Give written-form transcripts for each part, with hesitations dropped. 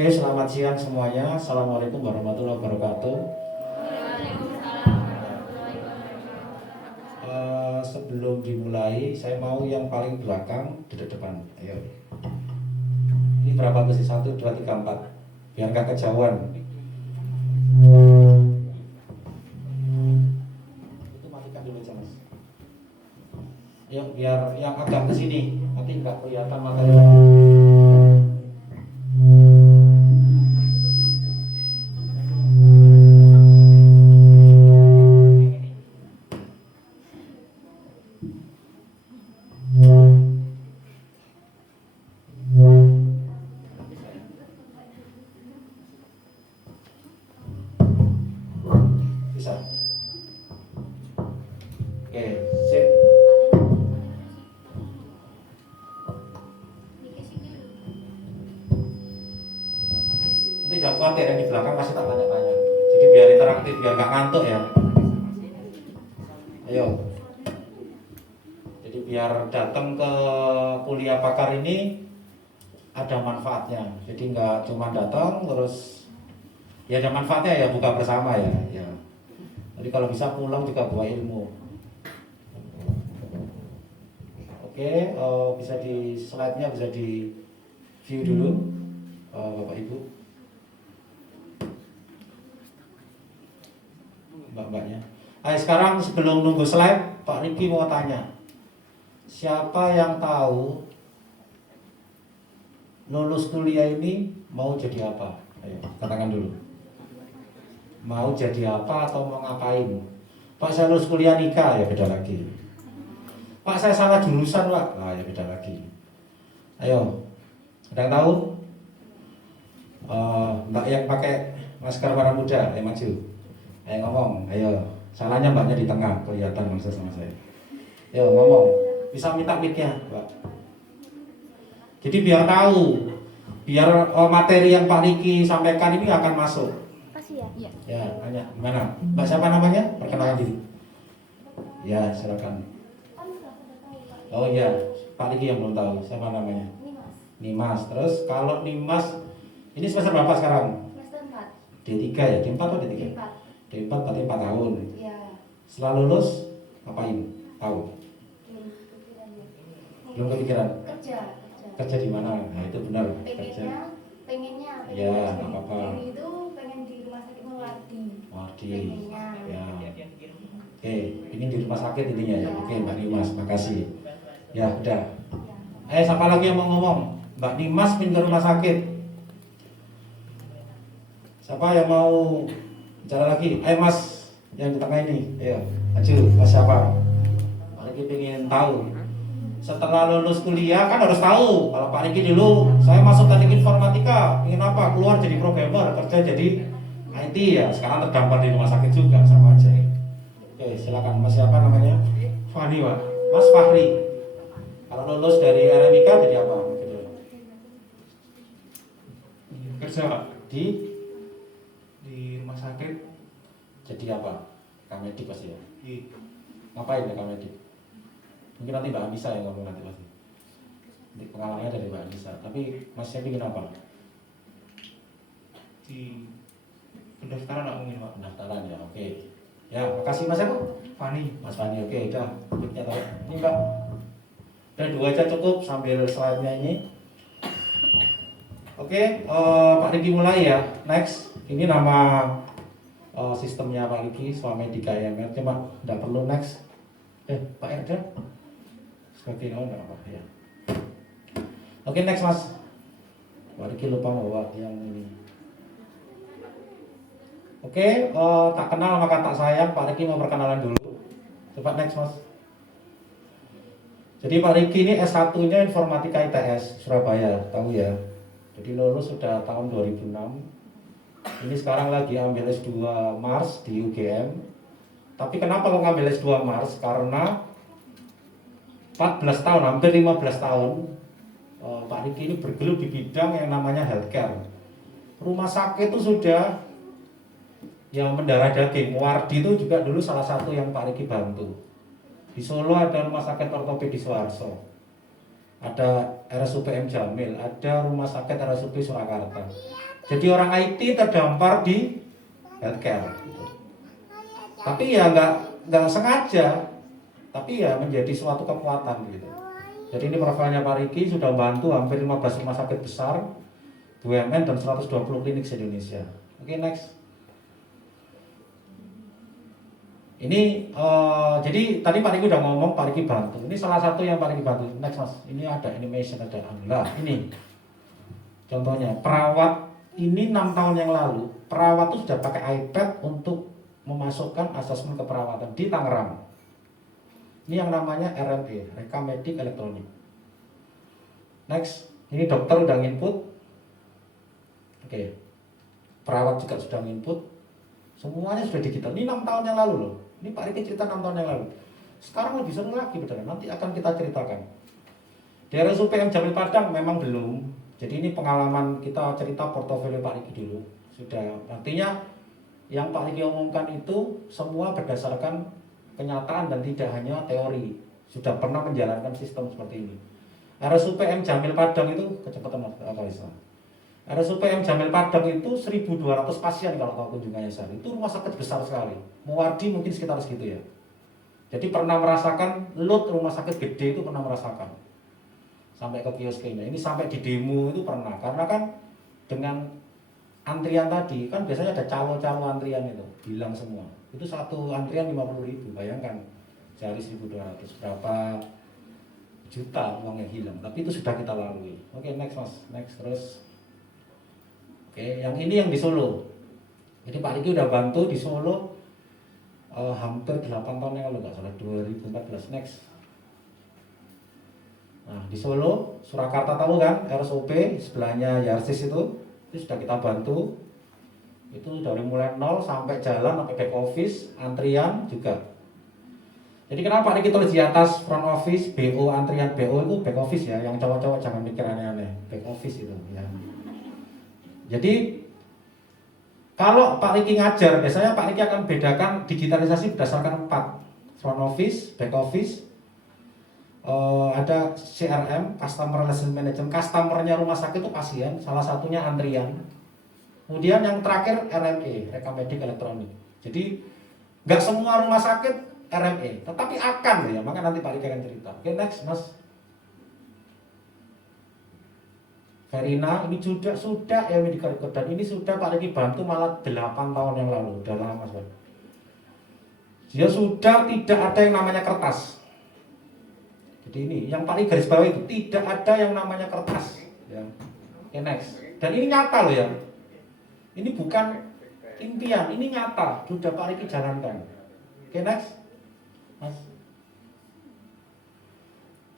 Oke, selamat siang semuanya. Assalamualaikum warahmatullahi wabarakatuh. Sebelum dimulai, saya mau yang paling belakang duduk depan. Ayo. Ini berapa posisi? 1, 2, 3, 4. Biar nggak kejauhan. Itu matikan dulu aja, Mas. Ayo, biar yang agak ke sini. Nanti nggak kelihatan matanya. Bisa. Oke, sip. Nanti jangan khawatir, yang di belakang pasti tak tanya-tanya. Jadi biar interaktif, biar nggak ngantuk ya. Ayo. Jadi biar datang ke kuliah pakar ini ada manfaatnya. Jadi nggak cuma datang terus ya ada manfaatnya ya, buka bersama ya. Ya. Jadi kalau bisa pulang juga bawa ilmu. Oke, bisa di slide-nya bisa di view dulu, Bapak Ibu, Mbak-mbaknya. Sekarang sebelum nunggu slide, Pak Riki mau tanya, siapa yang tahu lulus kuliah ini mau jadi apa? Ayo, katakan dulu. Mau jadi apa atau mau ngapain? Pak, saya lulus kuliah nikah, ya beda lagi. Pak, saya salah jurusan, Pak. Nah, ya beda lagi. Ayo, ada yang tahu? Mbak yang pakai masker warna muda, ayo maju. Ayo ngomong, ayo. Salahnya mbaknya di tengah, kelihatan maksud sama saya. Ayo ngomong, bisa minta mic-nya, Mbak. Jadi biar tahu, biar materi yang Pak Riki sampaikan ini akan masuk. Kasih ya? Ya, tanya gimana? Mbak siapa namanya? Perkenalkan diri. Ya, silakan. Oh iya, Pak Riki yang belum tahu siapa namanya. Nimas. Terus kalau Nimas ini semester berapa sekarang? Semester 4. D3 ya? D4 atau D3? D4. D4 berarti 4 tahun. Iya. Setelah lulus ngapain? Tahu? Belum kepikiran. Kerja. Kerja di mana? Nah, itu benar. Kerja. Pengennya. Ya, nggak apa-apa. Ini itu pengen di rumah sakit Melati. Wardi. Pengennya. Ya. Oke, ini di rumah sakit intinya ya. Oke, Mbak Nimas, makasih. Ya, udah. Siapa lagi yang mau ngomong? Mbak Nimas pindah ke rumah sakit. Siapa yang mau bicara lagi? Ayo Mas, yang di tengah ini. Ayo, maju. Mas siapa? Pak Riki pengen tahu. Setelah lulus kuliah kan harus tahu. Kalau Pak Riki dulu, saya masuk teknik informatika, ingin apa? Keluar jadi programmer, kerja jadi IT ya. Sekarang terdampar di rumah sakit juga, sama aja. Oke, silakan. Mas siapa namanya? Fahri, Pak. Mas Fahri. Kalau lulus dari RMIK jadi apa? Kerja Pak. Di Rumah sakit. jadi apa? Kamedik pasti ya. Di Ngapain ya kamedik? Mungkin nanti Mbak Anissa yang ngomong nanti pasti. Nanti pengalamannya dari Mbak Anissa. Tapi Mas Syed ingin apa? pendaftaran nggak mungkin Pak. Pendaftaran ya, oke. Ya, makasih Mas Eko. Fani. Mas Fani, oke, udah. Mic-nya taruh. Ini Mbak. Udah 2 aja cukup sambil slide-nya ini. Oke, Pak Riki mulai ya. Next, ini nama sistemnya Pak Riki, Swamedika IMR. Cuma tidak perlu next. Pak Erda. Seperti ini, enggak apa ya. Oke, next Mas. Pak Riki lupa bawa yang ini. Oke, tak kenal maka tak sayang. Pak Riki mau perkenalan dulu. Coba next Mas. Jadi Pak Riki ini S1-nya Informatika ITS Surabaya, tahu ya. Jadi lulus sudah tahun 2006. Ini sekarang lagi ambil S2 Mars di UGM. Tapi kenapa kok ngambil S2 Mars? Karena 14 tahun, hampir 15 tahun Pak Riki ini bergelut di bidang yang namanya healthcare. Rumah sakit itu sudah yang mendarah daging. Wardi itu juga dulu salah satu yang Pak Riki bantu. Di Solo ada rumah sakit ortopedi Suharso. ada RSUPM Jamil, ada Rumah Sakit RSUP Surakarta. Jadi orang IT terdampar di healthcare. Gitu. Tapi ya nggak sengaja, tapi ya menjadi suatu kekuatan gitu. Jadi ini profilnya Pak Riki sudah bantu hampir 15 rumah sakit besar, BUMN dan 120 klinik se-Indonesia. Oke, next. Ini jadi tadi Pak Riki udah ngomong Pak Riki bantu. Ini salah satu yang Pak Riki bantu. Next Mas. Ini ada animation, ada lah. Ini contohnya perawat ini 6 tahun yang lalu perawat itu sudah pakai iPad untuk memasukkan asesmen keperawatan di Tangerang. Ini yang namanya RME, Rekam Medik Elektronik. Next, ini dokter udah input. Oke. Perawat juga sudah input. Semuanya sudah digital. Ini 6 tahun yang lalu loh. Ini Pak Riki cerita 6 tahun yang lalu. Sekarang lebih seru lagi betul. Nanti akan kita ceritakan. Di RSUPM Jamil Padang memang belum. Jadi ini pengalaman kita cerita portofolio Pak Riki dulu. Sudah. Artinya yang Pak Riki omongkan itu semua berdasarkan kenyataan dan tidak hanya teori. Sudah pernah menjalankan sistem seperti ini. RSUPM Jamil Padang itu kecepatan apa Islam? RSUPM Jamil Padang itu 1.200 pasien kalau tahu kunjungannya sehari. Itu rumah sakit besar sekali. Muwardi mungkin sekitar segitu ya. Jadi pernah merasakan load rumah sakit gede itu pernah merasakan. Sampai ke kios-kiosnya. Ini sampai di demo itu pernah. Karena kan dengan antrian tadi kan biasanya ada calo-calo antrian itu hilang semua. Itu satu antrian 50.000. Bayangkan sehari 1.200 berapa juta uang yang hilang. Tapi itu sudah kita lalui. Oke, next Mas. Next terus. Oke, yang ini yang di Solo. Jadi Pak Riki udah bantu di Solo hampir 8 tahun yang lalu, nggak salah 2014. Next. Nah di Solo, Surakarta tahu kan, RSUP sebelahnya Yarsis itu sudah kita bantu. Itu dari mulai nol sampai jalan, sampai back office, antrian juga. Jadi kenapa Pak Riki tulis di atas front office, BO, antrian BO itu back office ya, yang cowok-cowok jangan mikir aneh-aneh, back office itu ya. Jadi kalau Pak Riki ngajar, biasanya Pak Riki akan bedakan digitalisasi berdasarkan 4. Front office, back office, ada CRM, Customer Relationship Management. Customernya rumah sakit itu pasien, salah satunya antrian. Kemudian yang terakhir RME, Rekam Medik Elektronik. Jadi nggak semua rumah sakit RME, tetapi akan ya, maka nanti Pak Riki akan cerita. Oke, next Mas. Verina ini sudah ya medical record dan ini sudah Pak Riki bantu malah 8 tahun yang lalu, udah lama Mas. Dia sudah tidak ada yang namanya kertas. Jadi ini yang paling garis bawah itu tidak ada yang namanya kertas. Ya. Oke, next. Dan ini nyata loh ya. Ini bukan impian, ini nyata. Sudah Pak Riki jalankan. Oke, next. Mas.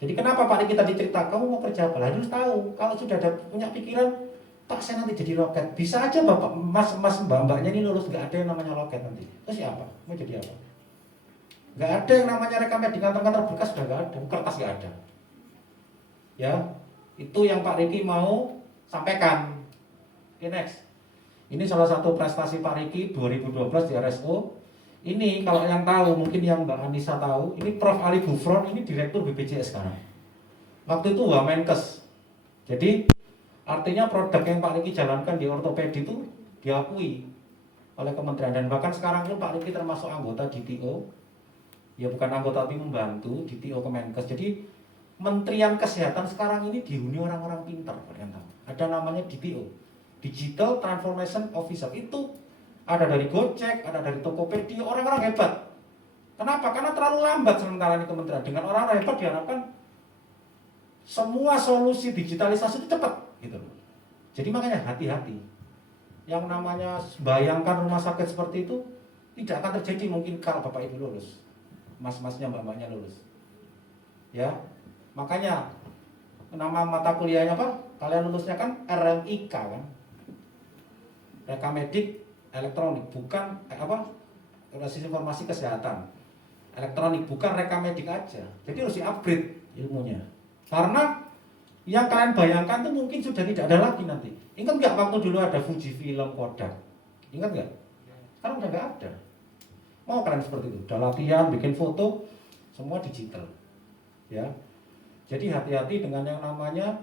Jadi kenapa Pak Riki tadi cerita, kamu mau kerja apa? Harus tahu. Kalau sudah ada punya pikiran, Pak saya nanti jadi loket. Bisa aja Bapak, Mas Mbak-mbaknya ini lulus nggak ada yang namanya loket nanti. Terus siapa? Mau jadi apa? Nggak ada yang namanya rekam di kantor-kantor bekas sudah nggak ada, kertas nggak ada. Ya, itu yang Pak Riki mau sampaikan. Oke, next. Ini salah satu prestasi Pak Riki 2012 di RSO. Ini kalau yang tahu, mungkin yang Mbak Anissa tahu, ini Prof. Ali Gufron, ini Direktur BPJS sekarang. Waktu itu Wamenkes. Jadi artinya produk yang Pak Riki jalankan di ortopedi itu diakui oleh kementerian. Dan bahkan sekarang pun Pak Riki termasuk anggota DTO. Ya bukan anggota tapi membantu DTO Kemenkes. Jadi Menterian Kesehatan sekarang ini dihuni orang-orang pintar. Ada namanya DTO, Digital Transformation Officer. Itu ada dari Gojek, ada dari Tokopedia, orang-orang hebat. Kenapa? Karena terlalu lambat sementara ini kementerian. Dengan orang-orang hebat diharapkan semua solusi digitalisasi itu cepat, gitu. Jadi makanya hati-hati. Yang namanya bayangkan rumah sakit seperti itu tidak akan terjadi mungkin kalau Bapak Ibu lulus, mas-masnya, mbak-mbaknya lulus. Ya, makanya nama mata kuliahnya apa? Kalian lulusnya kan RMIK kan? Rekam Medik Elektronik, bukan Sistem Informasi Kesehatan Elektronik, bukan rekam medik aja. Jadi harus di-upgrade ilmunya. Karena yang kalian bayangkan tuh mungkin sudah tidak ada lagi nanti. Ingat nggak waktu dulu ada Fujifilm, Kodak? Ingat nggak? Sekarang udah nggak ada. Mau kalian seperti itu? Udah latihan, bikin foto, semua digital. Ya. Jadi hati-hati dengan yang namanya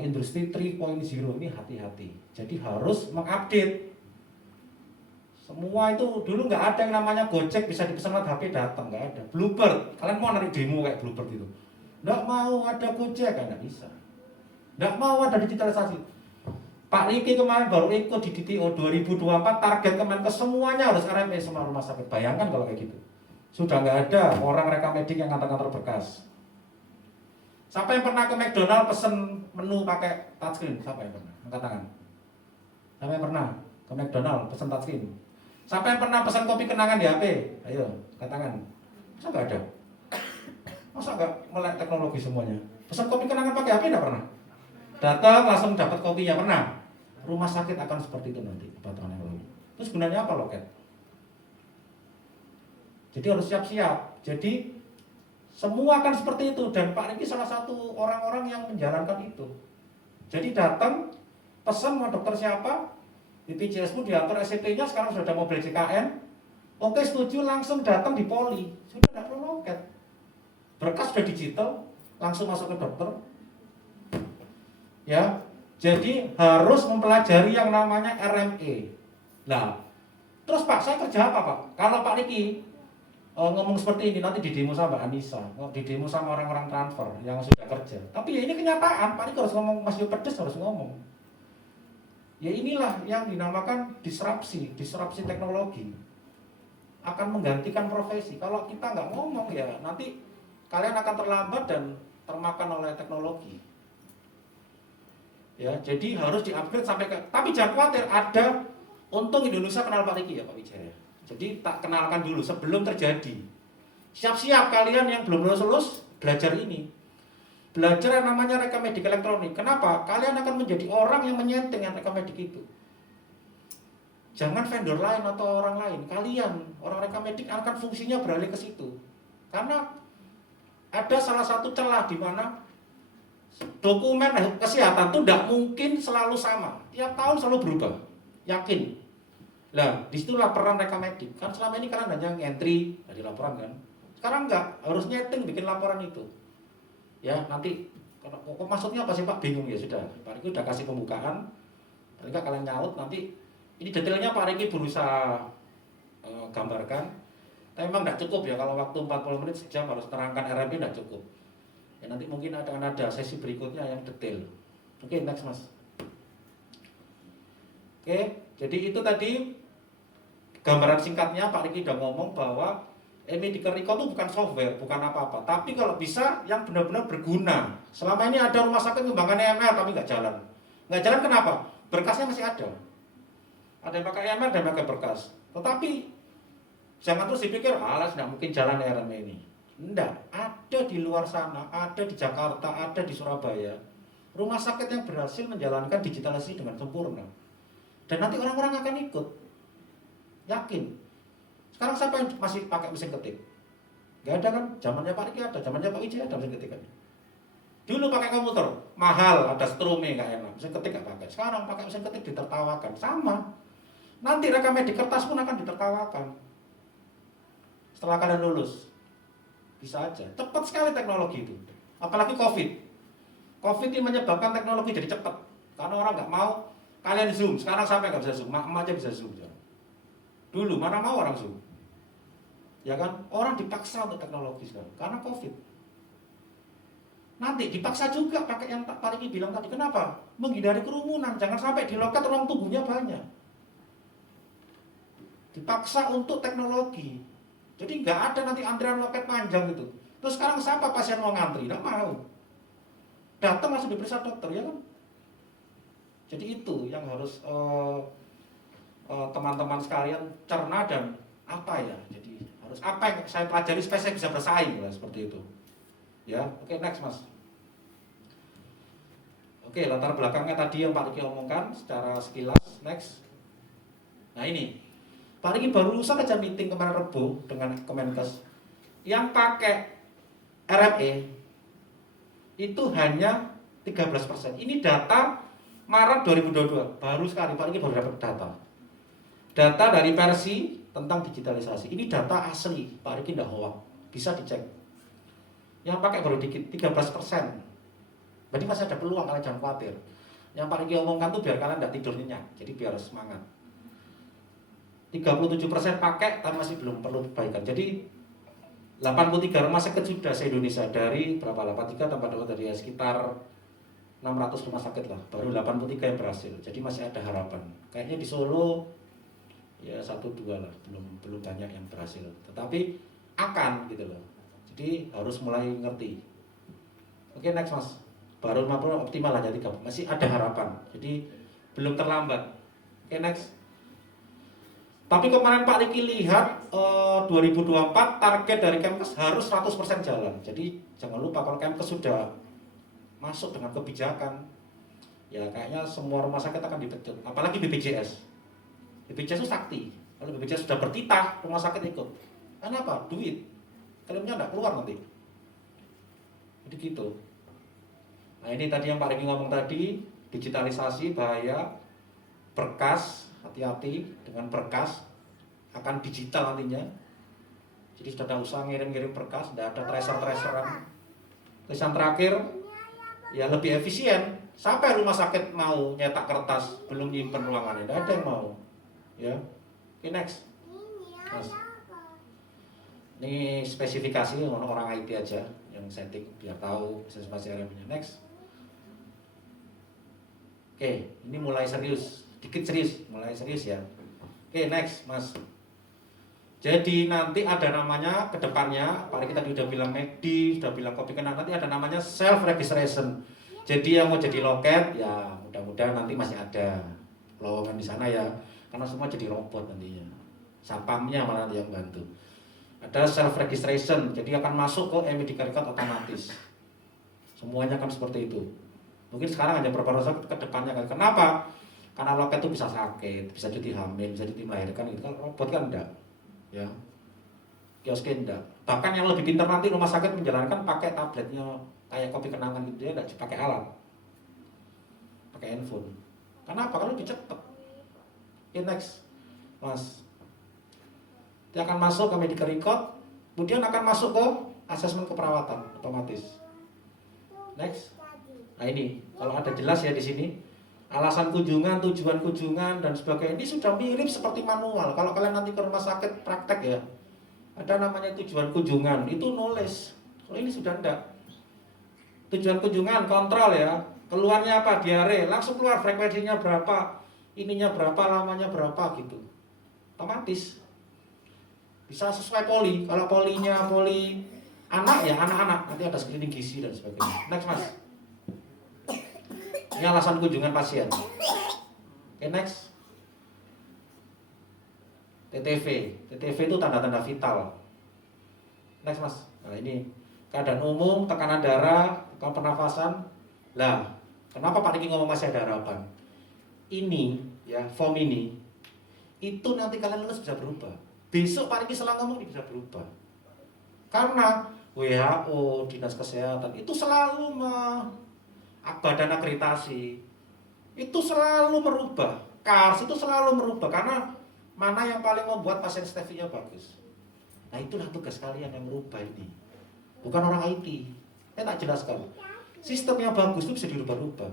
industri 3.0 ini, hati-hati. Jadi harus mengupdate. Semua itu dulu nggak ada yang namanya Gojek bisa dipesan lewat HP datang, nggak ada. Bluebird, kalian mau narik demo kayak Bluebird itu? Nggak mau ada Gojek, kan nggak bisa. Nggak mau ada digitalisasi. Pak Riki kemarin baru ikut di DTO 2024, target Kemenkes semuanya harus RME semua rumah sakit. Bayangkan kalau kayak gitu. Sudah nggak ada orang rekamedik yang ngantar-ngantar berkas. Siapa yang pernah ke McDonald pesen menu pakai touchscreen? Siapa yang pernah? Angkat tangan. Siapa yang pernah ke McDonald pesen touchscreen? Siapa yang pernah pesan kopi kenangan di HP? Ayo, angkat tangan. Masa nggak ada? Masa nggak melek teknologi semuanya? Pesan kopi kenangan pakai HP nggak pernah? Datang langsung dapat kopinya, pernah? Rumah sakit akan seperti itu nanti 4 tahun yang lalu. Terus gunanya apa loket? Jadi harus siap-siap. Jadi semua akan seperti itu, dan Pak Riki salah satu orang-orang yang menjalankan itu. Jadi datang, pesan mau dokter siapa, BPJS-mu diatur SCP-nya, sekarang sudah ada mobil JKN. Oke, setuju, langsung datang di poli. Sudah tidak perlu loket. Berkas sudah digital, langsung masuk ke dokter. Ya, jadi harus mempelajari yang namanya RME. Nah, terus Pak, saya kerja apa Pak? Kalau Pak Riki ngomong seperti ini, nanti di demo sama Mbak Anissa, di demo sama orang-orang transfer yang sudah kerja. Tapi ya ini kenyataan, Pak Riki harus ngomong, Mas Yopedes harus ngomong. Ya inilah yang dinamakan disrupsi teknologi. Akan menggantikan profesi. Kalau kita nggak ngomong ya nanti kalian akan terlambat dan termakan oleh teknologi. Ya, jadi harus di-upgrade sampai ke. Tapi jangan khawatir, ada untung Indonesia kenal Pak Riki ya Pak Wijaya. Jadi tak kenalkan dulu sebelum terjadi. Siap-siap kalian yang belum lulus belajar ini. Belajar yang namanya rekamedik elektronik. Kenapa? Kalian akan menjadi orang yang menyeting yang rekamedik itu. Jangan vendor lain atau orang lain. Kalian, orang rekamedik akan fungsinya beralih ke situ. Karena ada salah satu celah di mana dokumen kesehatan itu tidak mungkin selalu sama. Tiap tahun selalu berubah. Yakin. Nah, disitulah peran rekamedik. Kan selama ini kalian hanya entry dari laporan kan. Sekarang enggak, harus nyeting bikin laporan itu. Ya, nanti maksudnya apa sih Pak? Bingung ya sudah. Pak Riki udah kasih pembukaan. Paling enggak kalian nyaut nanti. Ini detailnya Pak Riki berusaha gambarkan. Tapi memang enggak cukup ya kalau waktu 40 menit sejam harus terangkan RMP enggak cukup. Ya nanti mungkin akan ada sesi berikutnya yang detail. Oke, next Mas. Oke, jadi itu tadi gambaran singkatnya Pak Riki udah ngomong bahwa Medical Recall itu bukan software, bukan apa-apa. Tapi kalau bisa yang benar-benar berguna. Selama ini ada rumah sakit mengembangkan EMR tapi nggak jalan. Nggak jalan kenapa? Berkasnya masih ada. Ada yang pakai EMR dan pakai berkas. Tetapi jangan terus dipikir, alas nggak mungkin jalan ERM ini. Enggak, ada di luar sana, ada di Jakarta, ada di Surabaya. Rumah sakit yang berhasil menjalankan digitalisasi dengan sempurna. Dan nanti orang-orang akan ikut. Yakin. Sekarang siapa yang masih pakai mesin ketik? Gak ada kan? Zamannya Pak Riki ada, zamannya Pak Wijaya ada mesin ketik kan? Dulu pakai komputer, mahal, ada Strome gak enak, mesin ketik gak pakai. Sekarang pakai mesin ketik ditertawakan, sama. Nanti rekamedik kertas pun akan ditertawakan. Setelah kalian lulus, bisa aja. Cepat sekali teknologi itu. Apalagi COVID. COVID ini menyebabkan teknologi jadi cepat. Karena orang nggak mau kalian Zoom. Sekarang sampai nggak bisa Zoom, mak aja bisa Zoom. Dulu mana mau orang Zoom? Ya kan, orang dipaksa untuk teknologi sekarang karena COVID. Nanti dipaksa juga pakai yang Pak Riki bilang tadi. Kenapa? Menghindari kerumunan. Jangan sampai di loket ruang tunggunya banyak. Dipaksa untuk teknologi. Jadi nggak ada nanti antrian loket panjang gitu. Terus sekarang siapa pasien mau ngantri? Nggak mau. Datang langsung diperiksa dokter, ya kan? Jadi itu yang harus teman-teman sekalian cerna dan apa ya. Jadi harus apa yang saya pelajari supaya saya bisa bersaing lah, seperti itu. Ya, oke, next Mas. Oke, latar belakangnya tadi yang Pak Riki omongkan secara sekilas. Next. Nah ini, Pak Riki barusan aja meeting kemarin Rebo dengan Kemenkes. Yang pakai RME itu hanya 13%. Ini data Maret 2022. Baru sekali Pak Riki baru dapat data. Data dari versi tentang digitalisasi. Ini data asli, Pak Riki tidak hoax. Bisa dicek. Yang pakai baru dikit, 13%. Berarti masih ada peluang, kalian jangan khawatir. Yang paling diomongkan tuh biar kalian nggak tidur nyenyak, jadi biar semangat. 37% pakai, tapi masih belum perlu perbaikan. Jadi 83 rumah sakit sudah se-Indonesia, dari berapa, 83 tambah 2 dari sekitar 600 rumah sakit lah, baru 83 yang berhasil. Jadi masih ada harapan. Kayaknya di Solo ya 1-2 lah, belum banyak yang berhasil. Tetapi akan gitu loh. Jadi harus mulai ngerti. Oke, next Mas. Baru 50 optimal aja 3. Masih ada harapan. Jadi belum terlambat. Oke, next. Tapi kemarin Pak Riki lihat 2024 target dari Kemkes harus 100% jalan. Jadi jangan lupa kalau Kemkes sudah masuk dengan kebijakan, ya kayaknya semua rumah sakit akan dipecut. Apalagi BPJS. BPJS itu sakti. Kalau BPJS sudah bertitah, rumah sakit ikut. Kenapa? Duit. Klaimnya nggak keluar nanti. Jadi gitu. Nah ini tadi yang Pak Riki ngomong tadi, digitalisasi bahaya, berkas, hati-hati dengan berkas, akan digital nantinya. Jadi sudah tidak usah ngirim-ngirim berkas, tidak ada tracer-traceran. Terus yang terakhir, ya lebih efisien. Sampai rumah sakit mau nyetak kertas, belum nyimpen ruangannya, tidak ada yang mau. Ya, oke, next. Mas. Ini spesifikasi orang IT aja yang setting biar tahu spesifikasi CRM-nya. Next. Oke, ini mulai serius, dikit serius, mulai serius ya. Oke, next, Mas. Jadi nanti ada namanya ke depannya, Pak Riki tadi udah bilang McD, sudah bilang kopi kenang, nanti ada namanya self registration. Jadi yang mau jadi loket, ya mudah-mudahan nanti masih ada lowongan di sana ya, karena semua jadi robot nantinya. Sapamnya malah yang bantu. Ada self registration, jadi akan masuk ke e-medical record otomatis. Semuanya akan seperti itu. Mungkin sekarang hanya beberapa sakit ke depannya kan. Kenapa? Karena loket itu bisa sakit, bisa cuti hamil, bisa cuti melahirkan gitu kan. Robot kan enggak. Ya. Kiosnya enggak. Bahkan yang lebih pintar nanti rumah sakit menjalankan pakai tabletnya kayak kopi kenangan gitu ya, enggak pakai alat. Pakai handphone. Kenapa? Kalau lebih cepat. Oke, next. Mas. Dia akan masuk ke medical record, kemudian akan masuk ke asesmen keperawatan otomatis. Next. Nah ini, kalau ada jelas ya di sini, alasan kunjungan, tujuan kunjungan dan sebagainya ini sudah mirip seperti manual. Kalau kalian nanti ke rumah sakit praktek ya, ada namanya tujuan kunjungan, itu nulis. Kalau ini sudah enggak. Tujuan kunjungan kontrol ya, keluarnya apa, diare, langsung keluar frekuensinya berapa, ininya berapa, lamanya berapa gitu. Otomatis. Bisa sesuai poli. Kalau polinya poli anak ya anak-anak, nanti ada screening gizi dan sebagainya. Next Mas. Ini alasan kunjungan pasien. Oke, next. TTV. TTV itu tanda-tanda vital. Next Mas. Nah ini keadaan umum, tekanan darah, pernafasan. Lah, kenapa Pak Riki ngomong masih ada harapan? Ini ya, form ini itu nanti kalian lulus bisa berubah. Besok Pak Riki setelah ngomong ini bisa berubah. Karena WHO, Dinas Kesehatan itu selalu badan akreditasi itu selalu merubah. KARS itu selalu merubah karena mana yang paling membuat pasien stevia bagus. Nah itulah tugas kalian yang merubah ini. Bukan orang IT. Saya tak jelaskan. Sistem yang bagus itu bisa dirubah-rubah.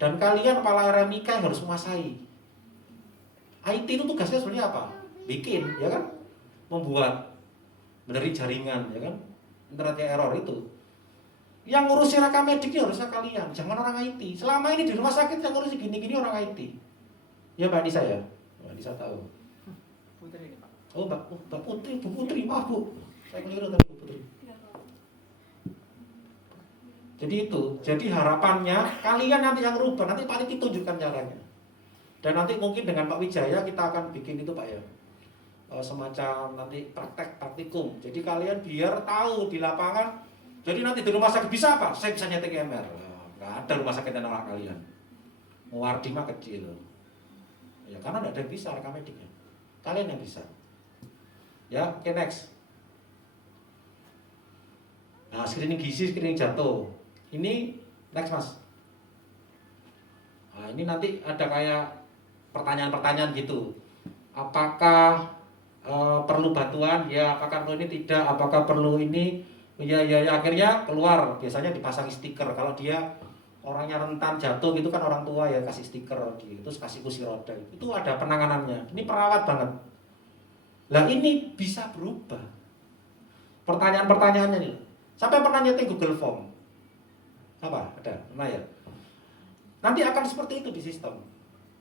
Dan kalian kepala RMIK yang harus menguasai. IT itu tugasnya sebenarnya apa? Bikin, ya kan? Membuat, benerin jaringan, ya kan? Internetnya error itu. Yang ngurusin rekam mediknya harusnya kalian, jangan orang IT. Selama ini di rumah sakit yang ngurusin gini-gini orang IT. Ya Mbak Nisa ya? Mbak Nisa tahu. Putri ini Pak. Oh Mbak Putri, Bu Putri, maaf Bu. Saya keliru tadi Bu Putri. Jadi itu, jadi harapannya kalian nanti yang rubah, nanti Pak Riki tunjukkan caranya. Dan nanti mungkin dengan Pak Wijaya kita akan bikin itu Pak ya, semacam nanti praktikum. Jadi kalian biar tahu di lapangan. Jadi nanti di rumah sakit bisa apa? Saya bisa nyeting MR. Nggak ada rumah sakit yang nolak kalian. Muwardi mah kecil. Ya karena nggak ada yang bisa rekam mediknya. Kalian yang bisa. Ya, oke, next. Nah, screening gizi, screening jantung. Ini next Mas. Nah, ini nanti ada kayak pertanyaan-pertanyaan gitu. Apakah perlu bantuan? Ya, apakah perlu ini? Tidak. Apakah perlu ini? Akhirnya keluar, biasanya dipasang stiker. Kalau dia orangnya rentan jatuh gitu kan, orang tua ya kasih stiker gitu, terus kasih kursi roda. Itu ada penanganannya. Ini perawat banget. Lah ini bisa berubah. Pertanyaan-pertanyaannya nih. Sampai pernah nyeting Google Form? Apa? Ada? Pernah ya? Nanti akan seperti itu di sistem.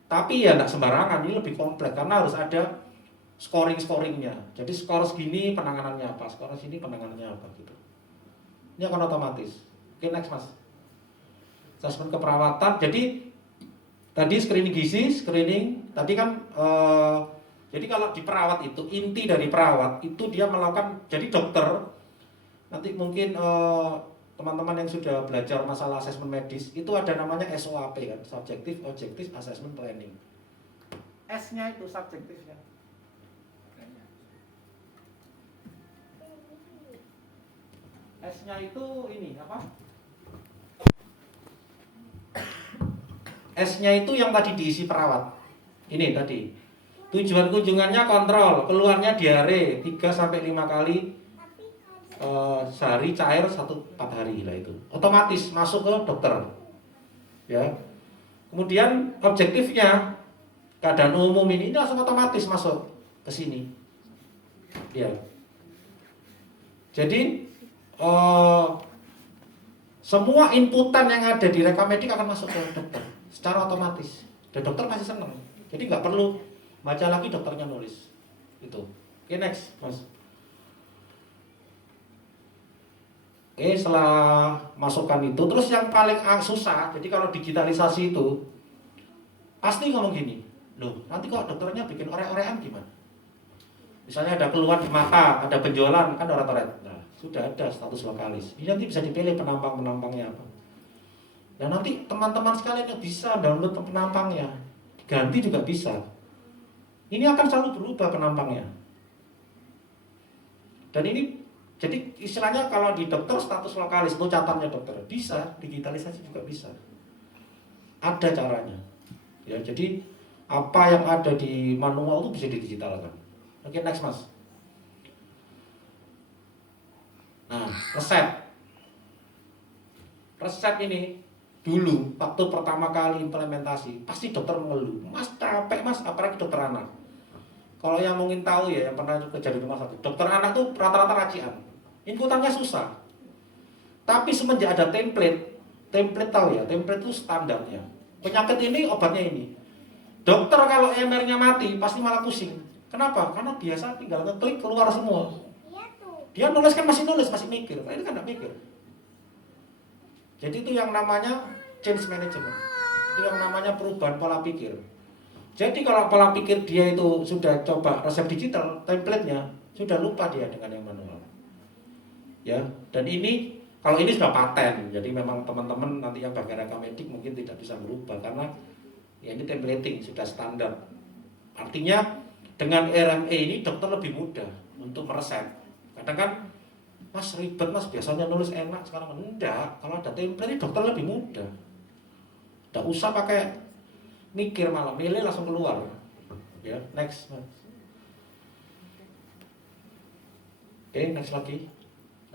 Tapi ya nggak sembarangan, ini lebih kompleks karena harus ada scoring-scoringnya. Jadi skor segini penanganannya apa, skor sini penanganannya apa gitu. Ini akan otomatis. Oke, next mas. Asesmen keperawatan. Jadi tadi screening gizi, screening. Tadi kan jadi kalau di perawat itu inti dari perawat itu dia melakukan. Jadi dokter nanti mungkin teman-teman yang sudah belajar masalah asesmen medis itu ada namanya SOAP kan, Subjective Objective Assessment Planning. S-nya itu subjektifnya. S-nya itu ini apa? S-nya itu yang tadi diisi perawat. Ini tadi. Tujuan kunjungannya kontrol, keluarnya diare 3-5 kali sehari, cair 1-4 hari lah itu. Otomatis masuk ke dokter. Ya. Kemudian objektifnya keadaan umum ini langsung otomatis masuk ke sini. Ya. Jadi semua inputan yang ada di rekam medik akan masuk ke dokter secara otomatis. Dan dokter pasti senang. Jadi nggak perlu baca lagi, dokternya nulis. Itu. Oke, next, Mas. Oke, setelah masukkan itu, terus yang paling susah, jadi kalau digitalisasi itu pasti ngomong gini, loh nanti kok dokternya bikin orek-orekan gimana? Misalnya ada keluhan di mata, ada benjolan, kan oret-oret. Nah, sudah ada status lokalis. Ini nanti bisa dipilih penampang-penampangnya apa. Dan nanti teman-teman sekalian yang bisa download penampangnya, ganti juga bisa. Ini akan selalu berubah penampangnya. Dan ini, jadi istilahnya kalau di dokter status lokalis itu catatannya dokter, bisa, digitalisasi juga bisa. Ada caranya. Ya, jadi apa yang ada di manual itu bisa didigitalkan. Oke, next mas. Nah, resep ini dulu waktu pertama kali implementasi pasti dokter mengeluh, mas capek mas, apalagi dokter anak. Kalau yang mungkin tahu ya, yang pernah kerja di rumah sakit, dokter anak tuh rata-rata racian, inputannya susah. Tapi semenjak ada template tahu ya, template itu standarnya. Penyakit ini obatnya ini. Dokter kalau MR-nya mati pasti malah pusing. Kenapa? Karena biasa tinggal ngeklik keluar semua. Dia nulis kan masih nulis, masih mikir. Nah, ini kan nggak mikir. Jadi itu yang namanya change management. Itu yang namanya perubahan pola pikir. Jadi kalau pola pikir dia itu sudah coba resep digital, template-nya sudah lupa dia dengan yang manual. Ya, dan ini kalau ini sudah paten. Jadi memang teman-teman nanti yang bagian rekam medik mungkin tidak bisa berubah karena ya ini templating sudah standar. Artinya dengan RME ini dokter lebih mudah untuk meresep. Kadang kan mas ribet mas, biasanya nulis enak, sekarang enggak. Kalau ada template ini dokter lebih mudah. Tidak usah pakai mikir, malah milih langsung keluar. Ya, next. Oke, next lagi.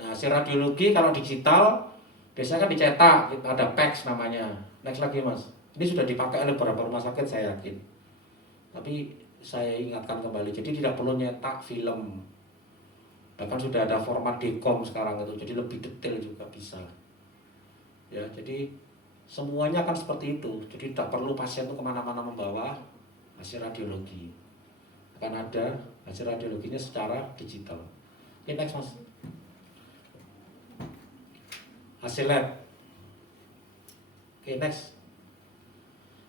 Nah, hasil radiologi kalau digital biasanya kan dicetak, ada PACS namanya. Next lagi mas. Ini sudah dipakai oleh beberapa rumah sakit saya yakin. Tapi saya ingatkan kembali, jadi tidak perlu nyetak film. Bahkan sudah ada format dekom sekarang itu, jadi lebih detail juga bisa. Ya, jadi semuanya kan seperti itu. Jadi tidak perlu pasien itu kemana-mana membawa hasil radiologi. Akan ada hasil radiologinya secara digital. Oke, next mas. Hasil lab. Oke, next.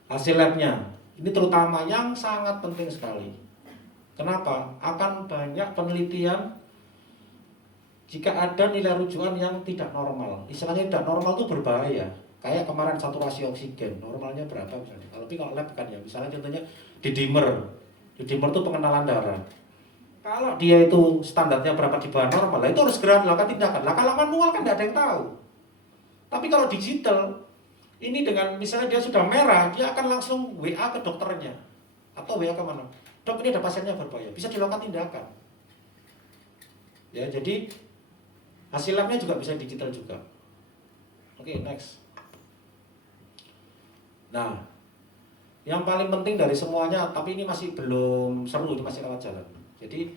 Hasil labnya. Ini terutama yang sangat penting sekali. Kenapa? Akan banyak penelitian jika ada nilai rujukan yang tidak normal. Istilahnya tidak normal itu berbahaya. Kayak kemarin saturasi oksigen, normalnya berapa misalnya. Tapi kalau lab kan ya, misalnya contohnya didimer. Didimer itu pengenalan darah. Kalau dia itu standarnya berapa di bawah normal, itu harus segera dilakukan tindakan. Lah kalau manual kan tidak ada yang tahu. Tapi kalau digital, ini dengan misalnya dia sudah merah, dia akan langsung WA ke dokternya. Atau WA ke mana? Dok, ini ada pasiennya berbahaya, bisa dilakukan tindakan. Ya, jadi Hasil labnya juga bisa digital juga. Oke, next. Nah, yang paling penting dari semuanya, tapi ini masih belum seru, ini masih rawat jalan. Jadi,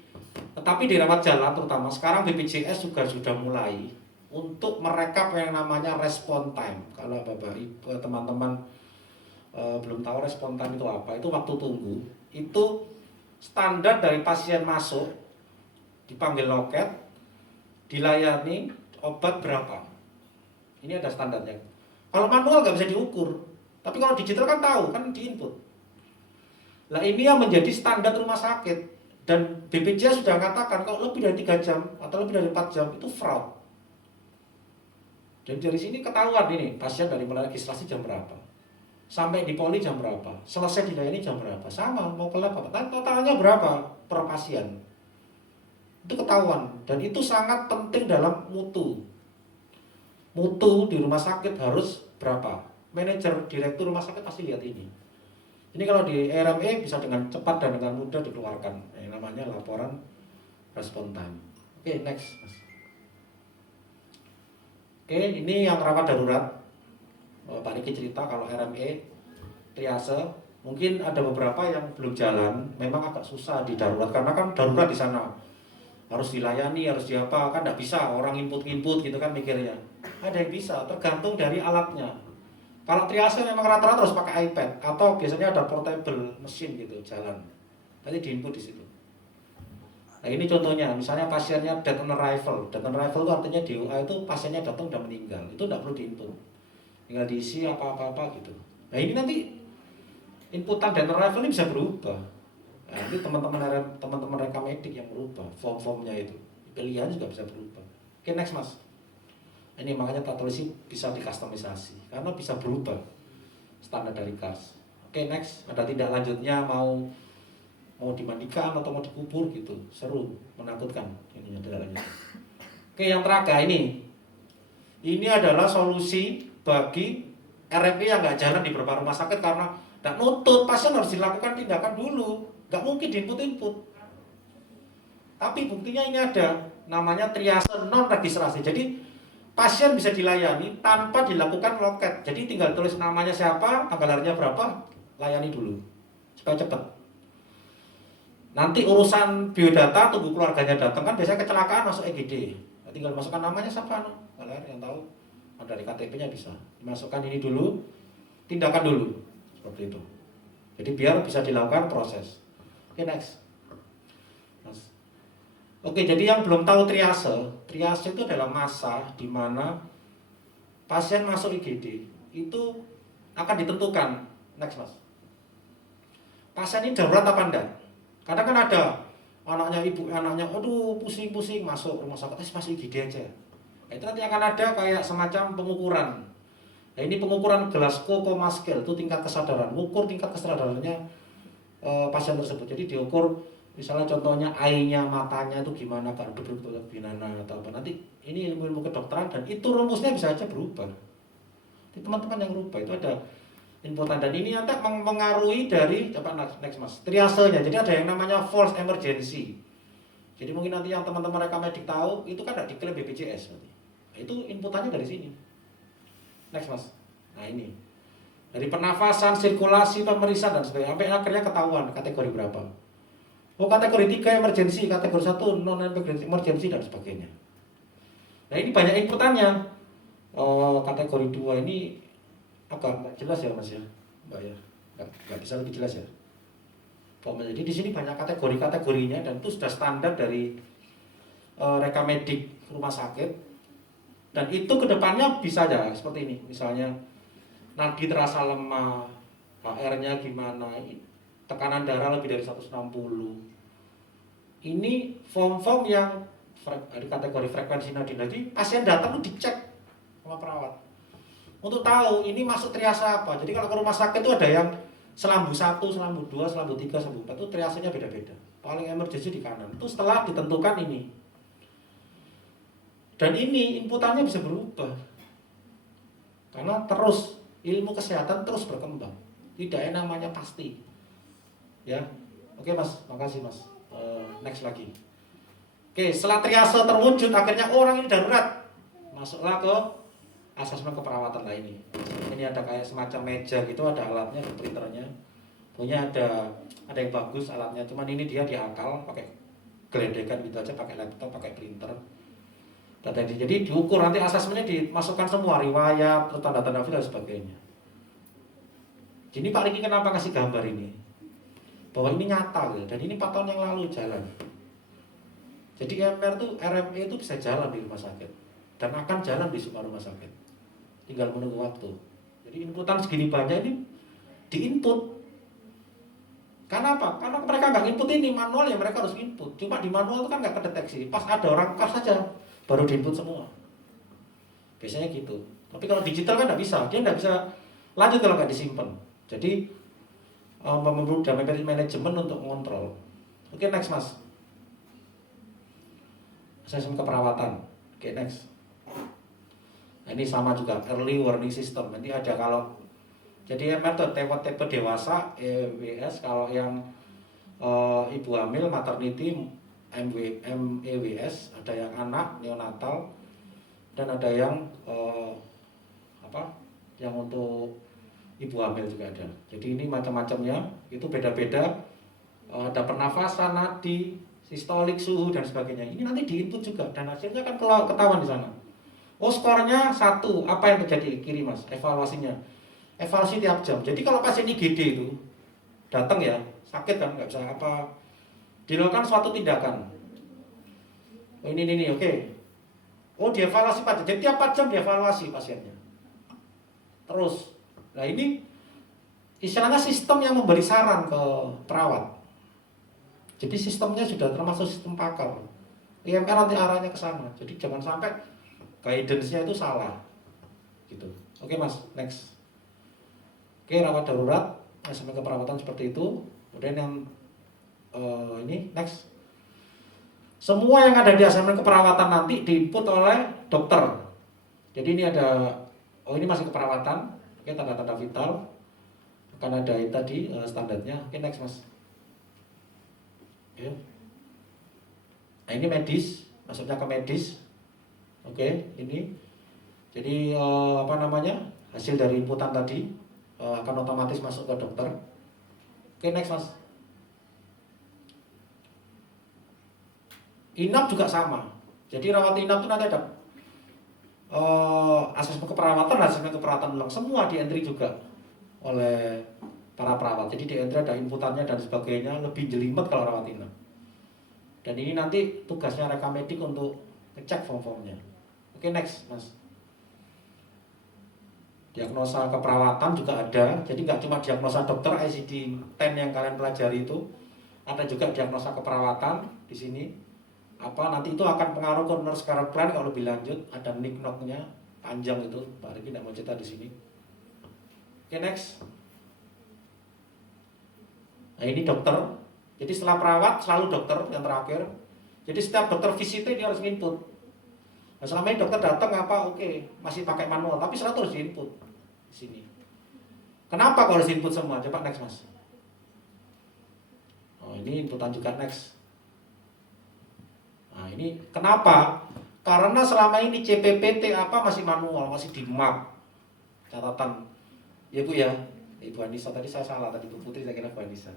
tetapi di rawat jalan terutama sekarang BPJS juga sudah mulai untuk merekap yang namanya respon time. Kalau Bapak Ibu teman-teman belum tahu respon time itu apa, itu waktu tunggu. Itu standar dari pasien masuk, dipanggil loket, dilayani, obat berapa. Ini ada standarnya. Kalau manual nggak bisa diukur, tapi kalau digital kan tahu, kan diinput. Nah ini yang menjadi standar rumah sakit. Dan BPJS sudah katakan kalau lebih dari 3 jam atau lebih dari 4 jam itu fraud. Dan dari sini ketahuan ini pasien dari mulai registrasi jam berapa, sampai di poli jam berapa, selesai dilayani jam berapa, sama mau ke lab apa, totalnya berapa per pasien. Itu ketahuan dan itu sangat penting dalam mutu. Mutu di rumah sakit harus berapa? Manajer, direktur rumah sakit pasti lihat ini. Ini kalau di RME bisa dengan cepat dan dengan mudah dikeluarkan. Yang namanya laporan respon time. Oke, next. Oke, ini yang rawat darurat. Pak Niki cerita kalau RME, triase, mungkin ada beberapa yang belum jalan. Memang agak susah di darurat karena kan darurat di sana. Harus dilayani, harus diapa, kan tidak bisa orang input gitu kan mikirnya. Ada yang bisa, tergantung dari alatnya. Kalau triase memang rata-rata harus pakai iPad atau biasanya ada portable mesin gitu jalan. Nanti diinput di situ. Nah ini contohnya, misalnya pasiennya dead on arrival. Dead on arrival itu artinya DOA itu pasiennya datang udah meninggal. Itu tidak perlu diinput. Tinggal diisi apa-apa gitu. Nah ini nanti inputan dead on arrival ini bisa berubah. Nah, ini teman-teman rekamedik yang berubah, form-formnya itu. Pilihan juga bisa berubah. Oke, next Mas. Ini makanya patologi bisa dikustomisasi karena bisa berubah standar dari KAS. Oke, next. Ada tindak lanjutnya mau dimandikan atau mau dikubur gitu. Seru, menakutkan ininya tindak lanjut. Oke, yang terakhir ini. Ini adalah solusi bagi RMP yang nggak jalan di beberapa rumah sakit karena tidak nutut, pasien harus dilakukan tindakan dulu. Nggak mungkin diinput-input. Tapi buktinya ini ada namanya triase non registrasi. Jadi pasien bisa dilayani tanpa dilakukan loket. Jadi tinggal tulis namanya siapa, tanggal lahirnya berapa, layani dulu supaya cepat. Nanti urusan biodata tunggu keluarganya datang kan biasanya kecelakaan masuk EGD. Tinggal masukkan namanya siapa, kalau yang tahu dari KTP-nya bisa dimasukkan ini dulu, tindakan dulu seperti itu. Jadi biar bisa dilakukan proses. Oke, next. Oke, jadi yang belum tahu triase itu adalah masa di mana pasien masuk IGD itu akan ditentukan. Next, Mas. Pasien ini darurat apa enggak? Kadang kan ada anaknya, aduh pusing-pusing masuk rumah sakit, masuk IGD aja. Nah, itu nanti akan ada kayak semacam pengukuran. Nah, ini pengukuran Glasgow Coma Scale, itu tingkat kesadaran, mengukur tingkat kesadarannya pasien tersebut. Jadi diukur misalnya contohnya eye-nya, matanya itu gimana, kan betul-betul binana atau apa. Nanti ini ilmu-ilmu kedokteran dan itu rumusnya bisa aja berubah. Jadi teman-teman yang berubah itu ada inputan dan ini nanti mengaruhi dari next Mas, triasenya. Jadi ada yang namanya false emergency. Jadi mungkin nanti yang teman-teman rekamedik tahu itu kan tidak diklaim BPJS berarti. Nah, itu inputannya dari sini. Next Mas. Nah ini dari pernafasan, sirkulasi, pemeriksaan dan sebagainya sampai akhirnya ketahuan kategori berapa. Oh kategori 3 emergency, kategori 1 non emergency dan sebagainya. Nah ini banyak inputannya. Kategori 2 ini agak nggak jelas ya Mas ya, Mbak ya, nggak bisa lebih jelas ya. Jadi di sini banyak kategorinya dan itu sudah standar dari rekamedik rumah sakit. Dan itu kedepannya bisa aja seperti ini, misalnya nadi terasa lemah, HR-nya gimana, tekanan darah lebih dari 160. Ini form-form yang di kategori frekuensi nadi. Jadi pasien datang itu dicek sama perawat untuk tahu ini masuk triase apa. Jadi kalau ke rumah sakit itu ada yang selambu 1, selambu 2, selambu 3, selambu 4 itu triasenya beda-beda. Paling emergency di kanan. Itu setelah ditentukan ini. Dan ini inputannya bisa berubah. Karena terus ilmu kesehatan terus berkembang. Tidak yang namanya pasti. Ya. Oke Mas, makasih Mas. Next lagi. Oke, setelah triase terwujud, akhirnya orang ini darurat. Masuklah ke asesmen keperawatan lah ini. Ini ada kayak semacam meja gitu, ada alatnya, ada printernya. Punya ada yang bagus alatnya, cuman ini dia diakal pakai geledekan gitu aja, pakai laptop, pakai printer. Data ini. Jadi diukur nanti asesmennya dimasukkan semua riwayat, terus tanda-tanda vital dan sebagainya. Jadi Pak Riki kenapa kasih gambar ini? Bahwa ini nyata gitu, dan ini 4 tahun yang lalu jalan. Jadi RME itu bisa jalan di rumah sakit dan akan jalan di semua rumah sakit. Tinggal menunggu waktu. Jadi inputan segini banyak ini diinput. Karena apa? Karena mereka nggak input ini manual ya, mereka harus input. Cuma di manual itu kan nggak kedeteksi. Pas ada orang kas saja baru diinput semua. Biasanya gitu. Tapi kalau digital kan nggak bisa. Dia nggak bisa lanjut kalau nggak disimpan. Jadi memerlukan manajemen untuk mengontrol. Oke, next mas. Asesmen keperawatan. Oke, next. Nah, ini sama juga early warning system. Nanti ada kalau jadi metode tipe dewasa EWS, kalau yang ibu hamil maternity MEWS, ada yang anak neonatal dan ada yang yang untuk ibu hamil juga ada. Jadi ini macam-macamnya itu beda-beda. Ada pernafasan, nadi, sistolik, suhu dan sebagainya. Ini nanti diinput juga dan hasilnya kan ketahuan di sana. Oh, skornya 1, apa yang terjadi? Kiri mas, evaluasinya. Evaluasi tiap jam. Jadi kalau pasien IGD itu datang ya, sakit kan, nggak bisa apa, dilakukan suatu tindakan. Oh ini, oke. Oh dievaluasi 4 jam. Jadi tiap 4 jam dievaluasi pasiennya. Terus, nah ini istilahnya sistem yang memberi saran ke perawat. Jadi sistemnya sudah termasuk sistem pakar. IMR nanti arahnya ke sana. Jadi jangan sampai guidance-nya itu salah. Gitu. Oke mas, next. Oke, rawat darurat, asesmen keperawatan seperti itu. Kemudian yang ini next. Semua yang ada di asesmen keperawatan nanti diinput oleh dokter. Jadi ini ada, ini masih keperawatan. Oke, tanda-tanda vital. Akan ada itu tadi standarnya. Oke, next mas. Oke. Nah ini medis, masuknya ke medis. Oke, ini. Jadi hasil dari inputan tadi akan otomatis masuk ke dokter. Oke, next mas. Inap juga sama. Jadi rawat inap itu nanti ada asesmen keperawatan, asesmen keperawatan ulang semua di entry juga oleh para perawat. Jadi di entry ada inputannya dan sebagainya, lebih jelimet kalau rawat inap. Dan ini nanti tugasnya rekamedik untuk ngecek form-formnya. Oke, next mas. Diagnosa keperawatan juga ada, jadi nggak cuma diagnosa dokter ICD-10 yang kalian pelajari itu, ada juga diagnosa keperawatan di sini. Nanti itu akan pengaruh ke nurse care plan kalau lebih lanjut, ada NIC-NOC-nya panjang itu, Pak Riki tidak mau cerita di sini. Oke, next. Nah ini dokter, jadi setelah perawat selalu dokter yang terakhir. Jadi setiap dokter visitnya dia harus input. Nah, selama ini dokter datang masih pakai manual, tapi selalu harus diinput di sini. Kenapa kalau harus input semua? Coba next mas. Oh ini inputan juga next. Nah ini kenapa? Karena selama ini CPPT masih manual, masih di map catatan. Ya bu ya, Ibu Anissa tadi saya salah, tadi Bu Putri saya kira Bu Anissa.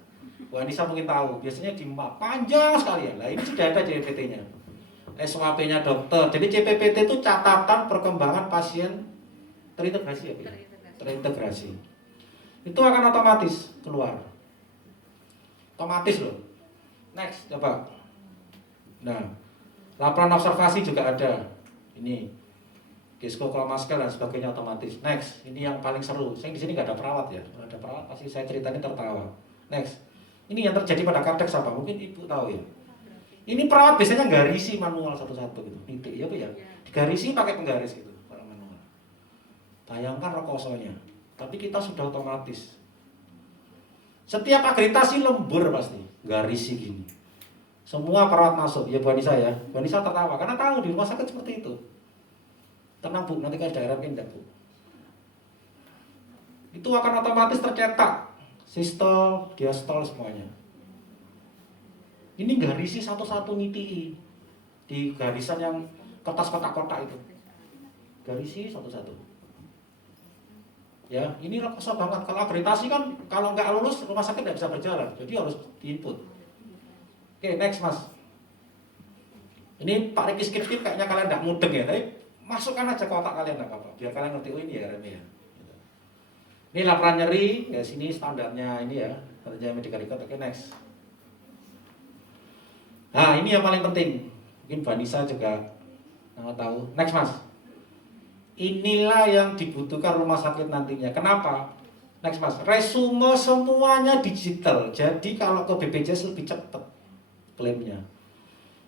Bu Anissa mungkin tahu, biasanya di map panjang sekali ya. Nah ini sudah ada CPPT-nya. SOAP-nya dokter. Jadi CPPT itu catatan perkembangan pasien terintegrasi ya, terintegrasi. Itu akan otomatis keluar. Otomatis loh. Next, coba. Nah, laporan observasi juga ada. Ini Gisco Klomaskel dan sebagainya otomatis. Next, ini yang paling seru. Saya di sini nggak ada perawat ya. Kalau ada perawat pasti saya ceritain tertawa. Next, ini yang terjadi pada Kardex apa? Mungkin ibu tahu ya. Ini perawat biasanya garisi manual satu-satu gitu. Nitik ya bu ya. Digarisi pakai penggaris gitu, kalau manual. Bayangkan rekosonya. Tapi kita sudah otomatis. Setiap akreditasi lembur pasti, garisi gini. Semua perawat masuk, ya Bu Anissa ya. Bu Anissa tertawa karena tahu di rumah sakit seperti itu. Tenang bu, nanti kalau daerah pindah bu. Itu akan otomatis tercetak sistol, diastol semuanya. Ini garisi satu-satu niti. di garisan yang kertas kotak-kotak itu. Garisi satu-satu. Ya, ini reksa banget. Kalau akreditasi kan kalau nggak lulus rumah sakit nggak bisa berjalan, jadi harus diinput. Oke, next mas. Ini Pak Riki skip kayaknya kalian nggak mudeng ya, tapi masukkan aja kotak kalian nggak apa-apa, biar kalian ngerti oh ini ya RME ya. Ini laporan nyeri, ya sini standarnya ini ya, standarnya medical record. Oke, next. Nah, ini yang paling penting. Mungkin Vanessa juga nggak tahu. Next mas. Inilah yang dibutuhkan rumah sakit nantinya. Kenapa? Next mas. Resume semuanya digital. Jadi kalau ke BPJS lebih cepat klaimnya.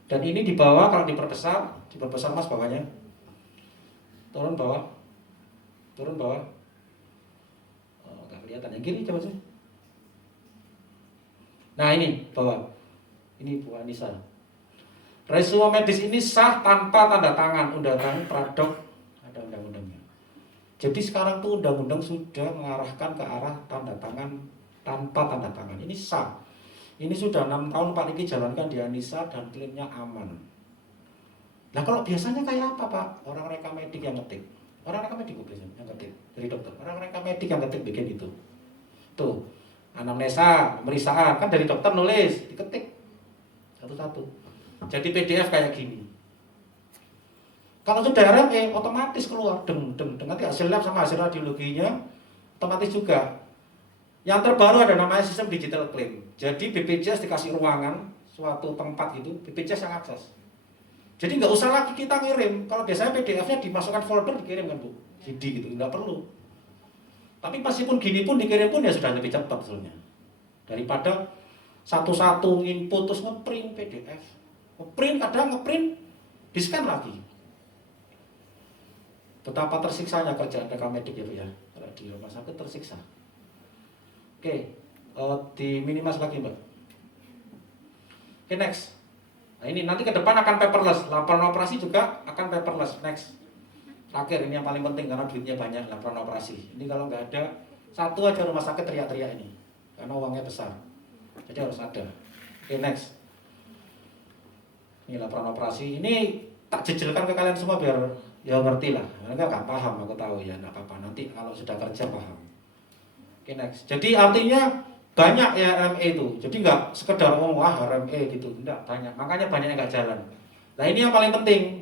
Dan ini di bawah kalau diperbesar mas bawahnya. Turun bawah. Turun bawah. Oh, nggak kelihatan. Yang kiri coba sih. Nah ini bawah. Ini Bu Anissa. Resume medis ini sah tanpa tanda tangan undang-undang pradok. Ada undang-undangnya. Jadi sekarang tuh undang-undang sudah mengarahkan ke arah tanda tangan tanpa tanda tangan. Ini sah. Ini sudah 6 tahun Pak Riki jalankan di Anissa dan klaimnya aman. Nah kalau biasanya kayak apa Pak? Orang rekam medik yang ngetik. Orang rekam medik biasanya yang ngetik dari dokter. Orang rekam medik yang ngetik bikin itu. Tuh anamnesa, pemeriksaan kan dari dokter nulis, diketik satu-satu. Jadi PDF kayak gini. Kalau sudah RME otomatis keluar deng. Nanti hasil lab sama hasil radiologinya otomatis juga. Yang terbaru ada namanya sistem digital claim. Jadi BPJS dikasih ruangan suatu tempat gitu, BPJS yang akses. Jadi nggak usah lagi kita ngirim. Kalau biasanya PDF-nya dimasukkan folder dikirim kan Bu, CD gitu, nggak perlu. Tapi meskipun gini pun dikirim pun ya sudah lebih cepat sebenarnya. Daripada satu-satu input terus ngeprint PDF. Ngeprint kadang ngeprint di-scan lagi. Betapa tersiksanya kerjaan rekam medik ya Bu ya. Kalau di rumah sakit tersiksa. Oke, di minimas lagi Mbak. Oke, next. Nah ini nanti ke depan akan paperless. Laporan operasi juga akan paperless. Next. Terakhir ini yang paling penting karena duitnya banyak laporan operasi. Ini kalau nggak ada satu aja rumah sakit teriak-teriak ini karena uangnya besar. Jadi harus ada. Oke, next. Ini laporan operasi. Ini tak jejelkan ke kalian semua biar ya ngerti lah. Enggak paham aku tahu ya, enggak apa-apa. Nanti kalau sudah kerja paham. Oke, next. Jadi artinya banyak ya RME itu. Jadi enggak sekedar wah RME gitu. Enggak, banyak. Makanya banyak yang enggak jalan. Nah, ini yang paling penting.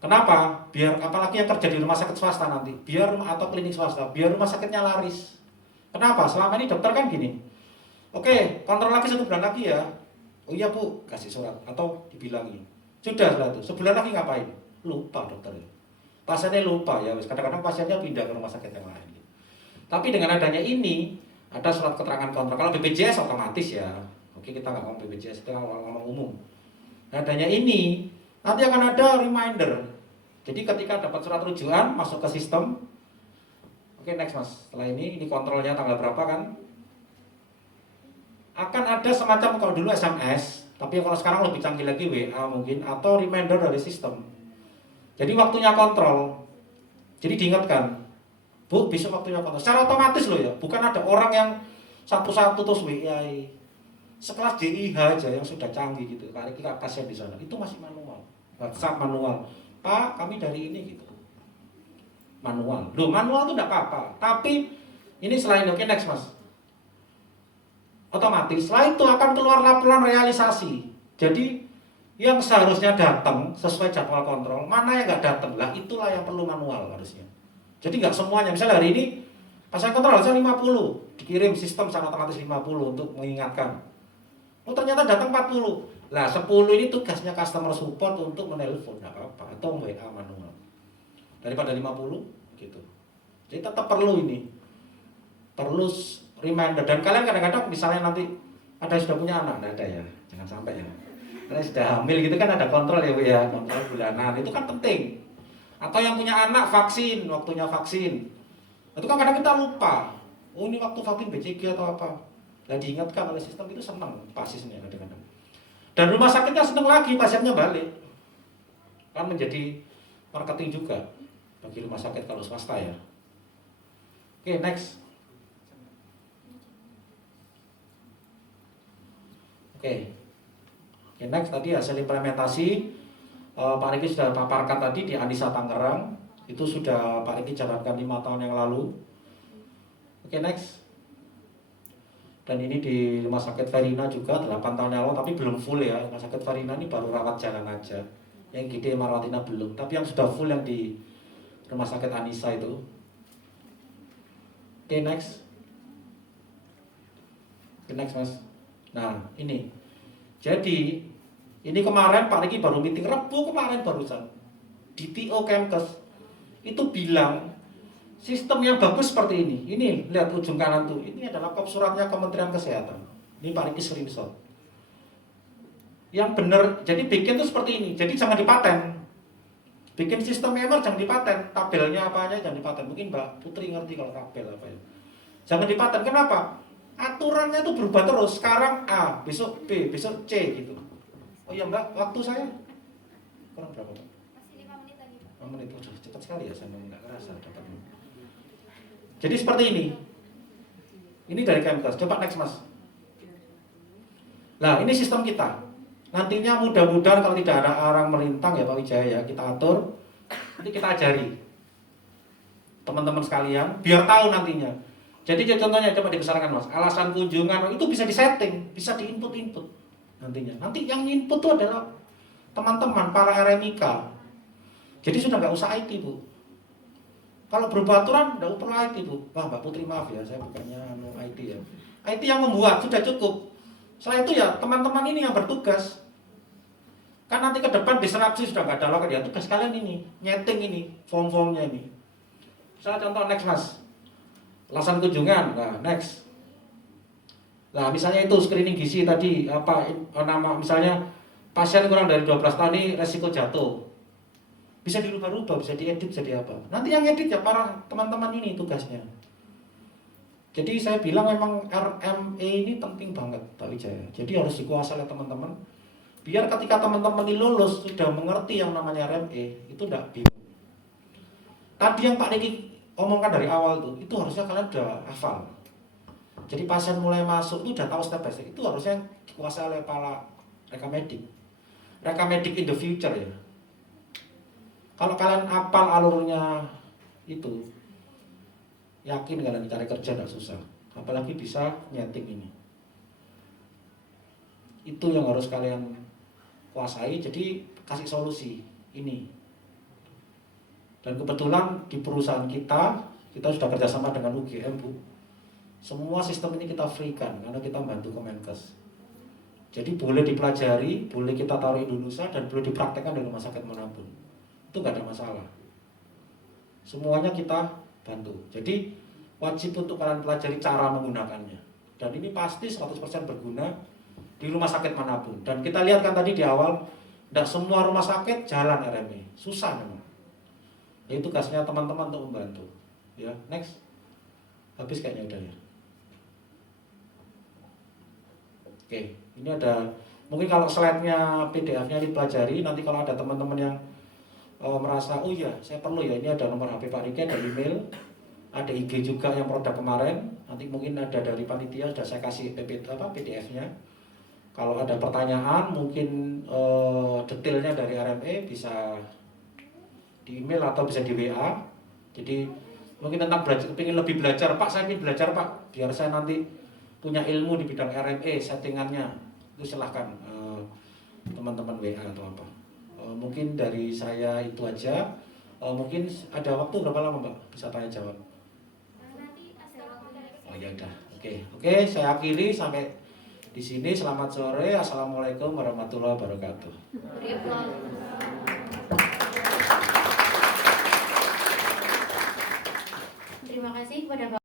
Kenapa? Biar apalagi yang kerja di rumah sakit swasta nanti, biar atau klinik swasta, biar rumah sakitnya laris. Kenapa? Selama ini dokter kan gini. Oke, kontrol lagi 1 bulan lagi ya. Oh iya Bu, kasih surat atau dibilangi. Sudah setelah itu, sebulan lagi ngapain? Lupa dokter. Pasiennya lupa ya, kadang-kadang pasiennya pindah ke rumah sakit yang lain. Tapi dengan adanya ini, ada surat keterangan kontrak. Kalau BPJS otomatis ya. Oke, kita nggak ngomong BPJS, kita ngomong umum. Nah, adanya ini, nanti akan ada reminder. Jadi ketika dapat surat rujukan, masuk ke sistem. Oke, next mas. Setelah ini kontrolnya tanggal berapa kan? Akan ada semacam, kalau dulu SMS, tapi kalau sekarang lebih canggih lagi WA mungkin, atau reminder dari sistem. Jadi waktunya kontrol. Jadi diingatkan, Bu, besok waktunya kontrol. Secara otomatis loh ya, bukan ada orang yang satu-satu terus WA. Sekelas DIH aja yang sudah canggih gitu, kali kita pasien di sana, itu masih manual. WhatsApp manual. Pak, kami dari ini gitu. Manual. Loh, manual itu enggak apa-apa. Tapi ini selain oke, next mas. Otomatis setelah itu akan keluar laporan realisasi. Jadi yang seharusnya datang sesuai jadwal kontrol, mana yang nggak datang lah, itulah yang perlu manual harusnya. Jadi nggak semuanya. Misalnya hari ini pasien kontrol harusnya 50, dikirim sistem secara otomatis 50 untuk mengingatkan. Oh ternyata datang 40. Lah 10 ini tugasnya customer support untuk menelpon, nggak apa-apa, atau WA manual. Daripada 50 gitu. Jadi tetap perlu ini. Perlu reminder. Dan kalian kadang-kadang misalnya nanti ada yang sudah punya anak, nggak ada ya, jangan sampai ya. Karena sudah hamil gitu kan ada kontrol ya Bu ya, kontrol bulanan, itu kan penting. Atau yang punya anak vaksin, waktunya vaksin. Itu kan kadang kita lupa. Oh ini waktu vaksin BCG atau apa. Dan diingatkan oleh sistem itu senang pasiennya kadang-kadang. Dan rumah sakitnya senang lagi pasiennya balik. Kan menjadi marketing juga bagi rumah sakit kalau swasta ya. Oke, next. Oke. Oke, next tadi hasil implementasi Pak Riki sudah paparkan tadi di Anissa Tangerang. Itu sudah Pak Riki jalankan 5 tahun yang lalu. Oke, next. Dan ini di Rumah Sakit Verina juga 8 tahun yang lalu, tapi belum full ya. Rumah Sakit Verina ini baru rawat jalan aja. Yang gede Marwatina belum, tapi yang sudah full yang di Rumah Sakit Anissa itu. Oke, next. Oke, next Mas. Nah, ini. Jadi, ini kemarin Pak Riki baru meeting Rebu kemarin barusan. Di TO Kemkes itu bilang sistem yang bagus seperti ini. Ini lihat ujung kanan tuh. Ini adalah kop suratnya Kementerian Kesehatan. Ini Pak Riki screenshot. Yang benar, jadi bikin tuh seperti ini. Jadi jangan dipaten. Bikin sistem MR jangan dipaten. Tabelnya apa aja jangan dipaten. Mungkin Mbak Putri ngerti kalau tabel apa ya. Jangan dipaten. Kenapa? Aturannya itu berubah terus. Sekarang A, besok B, besok C gitu. Oh iya Mbak, waktu saya kurang berapa Pak? Masih 5 menit lagi, Pak. 5 menit, udah cepat sekali ya, saya nggak kerasa dapatnya. Jadi seperti ini. Ini dari Kemkes. Coba next Mas. Nah ini sistem kita. Nantinya mudah-mudahan kalau tidak ada orang melintang ya Pak Wijaya ya, kita atur. Nanti kita ajari teman-teman sekalian biar tahu nantinya. Jadi contohnya coba dibesarkan Mas. Alasan kunjungan itu bisa disetting, bisa diinput-input nantinya. Nanti yang input itu adalah teman-teman para RMIK. Jadi sudah nggak usah IT Bu. Kalau berubah aturan nggak perlu IT Bu. Wah Mbak Putri maaf ya, saya bukannya IT ya. IT yang membuat sudah cukup. Setelah itu ya teman-teman ini yang bertugas. Kan nanti ke depan disrupsi sudah nggak ada lagi ya. Tugas kalian ini nyeting ini form-formnya ini. Misalnya contoh next Mas. Alasan kunjungan. Nah next. Nah misalnya itu screening gizi tadi apa nama misalnya pasien kurang dari 12 tahun ini resiko jatuh. Bisa dirubah-rubah, bisa diedit, bisa di apa. Nanti yang edit ya para teman-teman ini tugasnya. Jadi saya bilang memang RME ini penting banget Pak Wijaya. Jadi harus dikuasai oleh teman-teman. Biar ketika teman-teman ini lulus sudah mengerti yang namanya RME, itu tidak bingung. Tadi yang Pak Riki omongkan dari awal tuh, itu harusnya kalian udah hafal. Jadi pasien mulai masuk itu udah tahu step by step. Itu harusnya dikuasai oleh para rekamedik. Rekamedik in the future ya. Kalau kalian hafal alurnya itu, yakin kalian cari kerja tidak susah. Apalagi bisa nyeting ini. Itu yang harus kalian kuasai. Jadi kasih solusi ini. Dan kebetulan di perusahaan kita sudah kerjasama dengan UGM Bu. Semua sistem ini kita free-kan karena kita bantu Kemenkes. Jadi boleh dipelajari, boleh kita taruh di Indonesia dan boleh dipraktekkan di rumah sakit manapun. Itu nggak ada masalah. Semuanya kita bantu. Jadi wajib untuk kalian pelajari cara menggunakannya. Dan ini pasti 100% berguna di rumah sakit manapun. Dan kita lihat kan tadi di awal, tidak semua rumah sakit jalan RME. Susah memang. Itu tugasnya teman-teman untuk membantu. Ya, next. Habis kayaknya udah ya. Oke, ini ada mungkin kalau slide-nya PDF-nya dipelajari, nanti kalau ada teman-teman yang merasa oh iya saya perlu ya, ini ada nomor HP Pak Riki, ada email, ada IG juga yang produk kemarin, nanti mungkin ada dari panitia sudah saya kasih PDF-nya. Kalau ada pertanyaan mungkin detailnya dari RME bisa di email atau bisa di WA. Jadi mungkin tentang belajar, ingin lebih belajar Pak, saya ingin belajar Pak, biar saya nanti punya ilmu di bidang RME settingannya, itu silahkan teman-teman WA atau apa. Mungkin dari saya itu aja. Mungkin ada waktu berapa lama Mbak bisa tanya jawab? Nanti ada waktu. Oh ya udah, oke, saya akhiri sampai di sini. Selamat sore, assalamualaikum warahmatullahi wabarakatuh. Terima kasih kepada Bapak.